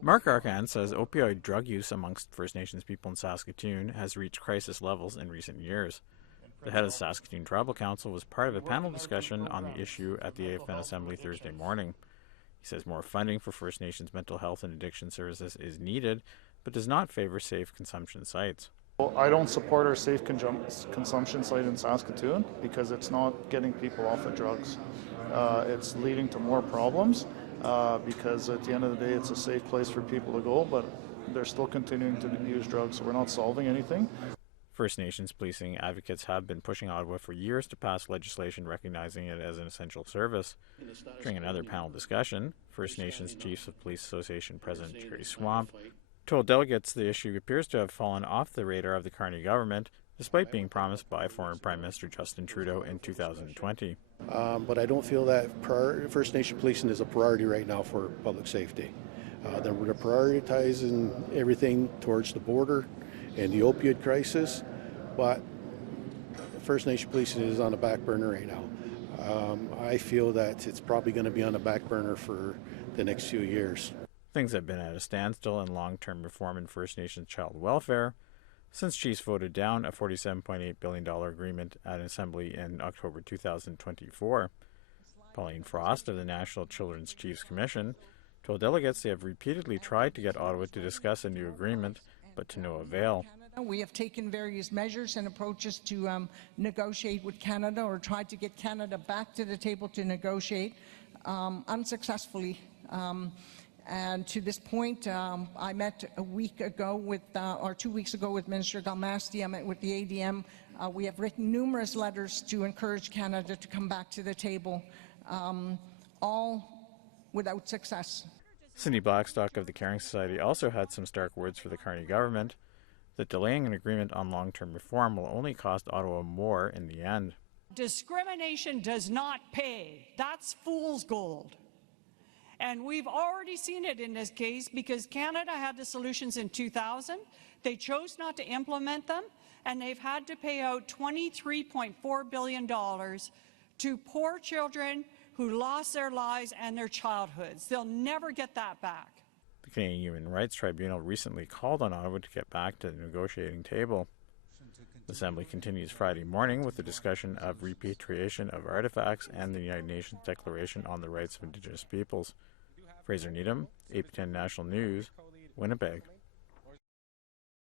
Mark Arcan says opioid drug use amongst First Nations people in Saskatoon has reached crisis levels in recent years. The head of the Saskatoon Tribal Council was part of a panel discussion on the issue at the AFN Assembly Thursday morning. He says more funding for First Nations mental health and addiction services is needed, but does not favor safe consumption sites. Well, I don't support our safe consumption site in Saskatoon because it's not getting people off of drugs. It's leading to more problems because at the end of the day it's a safe place for people to go, but they're still continuing to use drugs, so we're not solving anything. First Nations policing advocates have been pushing Ottawa for years to pass legislation recognizing it as an essential service. During another panel discussion, First Nations Chiefs of Police Association President Jerry Swamp told delegates the issue appears to have fallen off the radar of the Carney government, despite being promised by former Prime Minister Justin Trudeau in 2020. But I don't feel that First Nation policing is a priority right now for public safety. They're prioritizing everything towards the border and the opioid crisis, but First Nation policing is on the back burner right now. I feel that it's probably going to be on the back burner for the next few years. Things have been at a standstill in long-term reform in First Nations child welfare since Chiefs voted down a $47.8 billion agreement at an assembly in October 2024. Pauline Frost of the National Children's Chiefs Commission told delegates they have repeatedly tried to get Ottawa to discuss a new agreement, but to no avail. We have taken various measures and approaches to negotiate with Canada, or tried to get Canada back to the table to negotiate, unsuccessfully. And to this point, I met a week ago with, or 2 weeks ago with Minister Galmasti. I met with the ADM. We have written numerous letters to encourage Canada to come back to the table, all without success. Cindy Blackstock of the Caring Society also had some stark words for the Carney government, that delaying an agreement on long-term reform will only cost Ottawa more in the end. Discrimination does not pay. That's fool's gold. And we've already seen it in this case because Canada had the solutions in 2000. They chose not to implement them, and they've had to pay out $23.4 billion to poor children who lost their lives and their childhoods. They'll never get that back. The Canadian Human Rights Tribunal recently called on Ottawa to get back to the negotiating table. The Assembly continues Friday morning with the discussion of repatriation of artifacts and the United Nations Declaration on the Rights of Indigenous Peoples. Fraser Needham, APTN National News, Winnipeg.